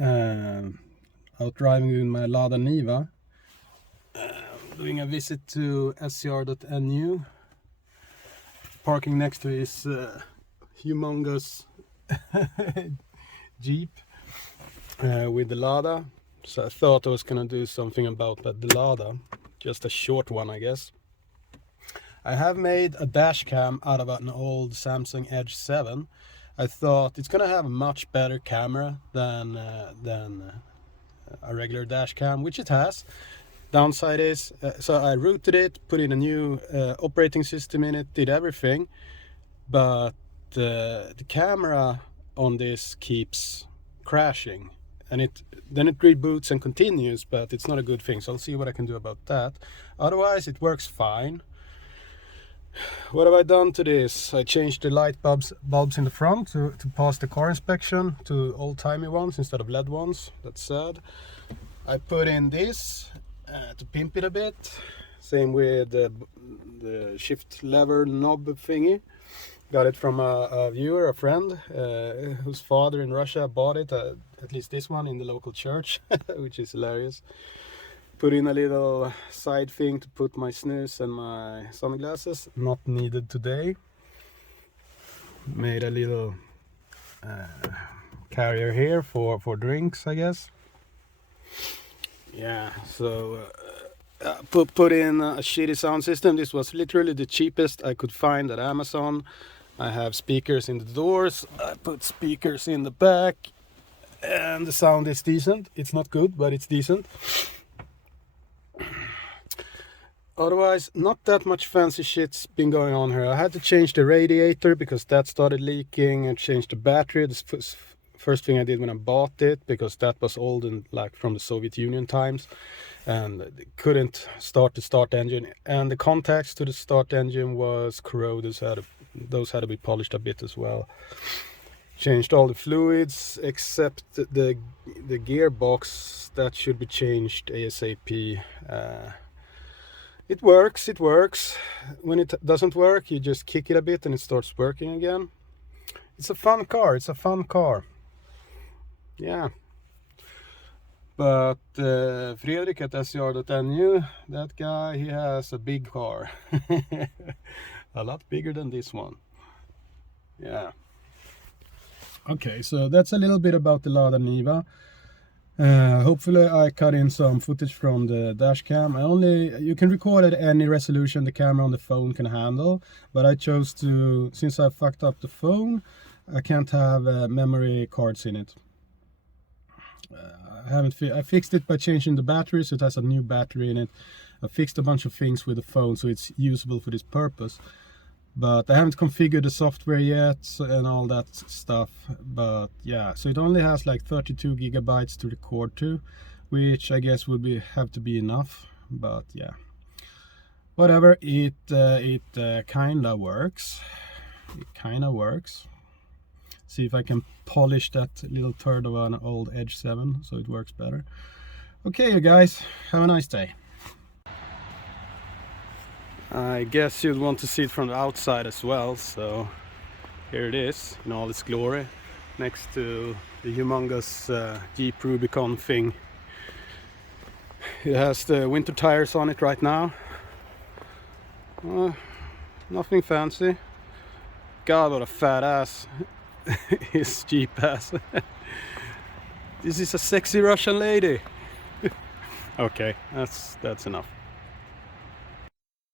Out driving with my Lada Niva, doing a visit to scr.nu, parking next to his humongous Jeep with the Lada. So I thought I was gonna do something about the Lada, just a short one, I guess. I have made a dash cam out of an old Samsung Edge 7. I thought it's gonna have a much better camera than a regular dash cam, which it has. Downside is, so I rooted it, put in a new operating system in it, did everything, but the camera on this keeps crashing, and then it reboots and continues, but it's not a good thing. So I'll see what I can do about that. Otherwise it works fine. What have I done to this? I changed the light bulbs in the front to pass the car inspection to old-timey ones instead of LED ones. That's sad. I put in this to pimp it a bit. Same with the shift lever knob thingy. Got it from a viewer, a friend, whose father in Russia bought it, at least this one, in the local church, which is hilarious. Put in a little side thing to put my snus and my sunglasses, not needed today. Made a little carrier here for drinks, I guess. Yeah, so put in a shitty sound system. This was literally the cheapest I could find at Amazon. I have speakers in the doors, I put speakers in the back, and the sound is decent. It's not good, but it's decent. Otherwise, not that much fancy shit's been going on here. I had to change the radiator because that started leaking, and change the battery. This first thing I did when I bought it, because that was old and like from the Soviet Union times, and couldn't start the start engine. And the contacts to the start engine was corroded, so those had to be polished a bit as well. Changed all the fluids except the gearbox. That should be changed ASAP. It works. When it doesn't work, you just kick it a bit and it starts working again. It's a fun car. Yeah. But Fredrik at scr.nu, that guy, he has a big car. A lot bigger than this one. Yeah. Okay, so that's a little bit about the Lada Niva. Hopefully I cut in some footage from the dash cam. You can record at any resolution the camera on the phone can handle, but I chose to, since I fucked up the phone, I can't have memory cards in it. I fixed it by changing the battery, so it has a new battery in it. I fixed a bunch of things with the phone so it's usable for this purpose, but I haven't configured the software yet and all that stuff. But yeah, so it only has like 32 gigabytes to record to, which I guess would have to be enough. But yeah, whatever, it kinda works. See if I can polish that little turd of an old Edge 7 so it works better. Okay, you guys, have a nice day. I guess you'd want to see it from the outside as well, so here it is in all its glory, next to the humongous Jeep Rubicon thing. It has the winter tires on it right now. Nothing fancy. God, what a fat ass his Jeep has. This is a sexy Russian lady. Okay, that's enough.